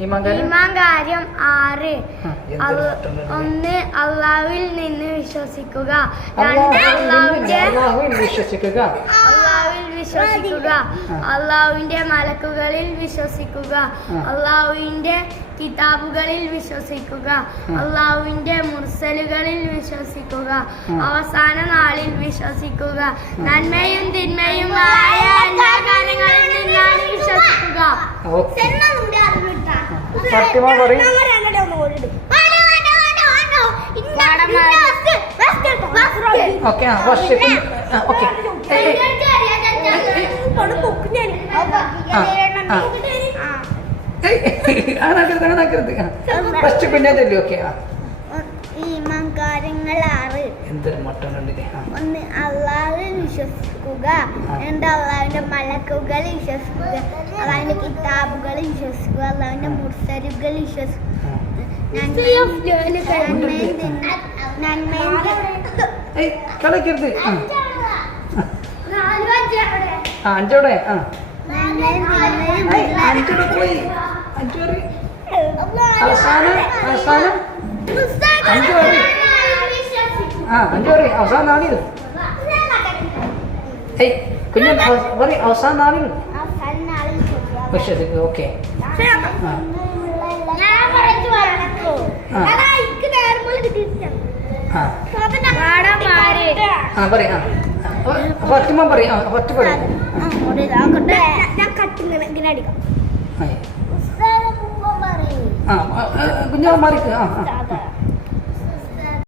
ഈമാൻകാര്യം 6. 1. അള്ളാഹുവിൽ നിന്ന് വിശ്വസിക്കുക. 2. അള്ളാഹുവിൽ വിശ്വസിക്കുക. അള്ളാഹുവിന്റെ മലക്കുകളിൽ വിശ്വസിക്കുക. അള്ളാഹുവിന്റെ കിതാബുകളിൽ വിശ്വസിക്കുക. അള്ളാഹുവിന്റെ മുർസലുകളിൽ വിശ്വസിക്കുക. അവസാന നാളിൽ വിശ്വസിക്കുക. നന്മയും തിന്മയുമായ എല്ലാ കാര്യങ്ങളിൽ നിന്നാണ് വിശ്വസിക്കുക. ഈമാൻകാര്യങ്ങൾ 6. 1. അള്ളാഹുവിൽ വിശ്വസിക്കുക. 2. അള്ളാഹുവിന്റെ മലക്കുകളിൽ വിശ്വസിക്കുക. അള്ളാഹുവിന്റെ കിതാബുകളിൽ വിശ്വസിക്കുക. അള്ളാഹുവിന്റെ മുർസലുകളിൽ വിശ്വസിക്കുക. അഞ്ചോടെ അവസാനം അവസാന നാളിൽ കുഞ്ഞു പറയും അവസാന നാളിൽ വിശ്വസിക്കുക. ഓക്കെ പറയാം ഫസ്റ്റ് പറയാം ഫസ്റ്റ് പറയാം കുഞ്ഞു മാറിക്ക്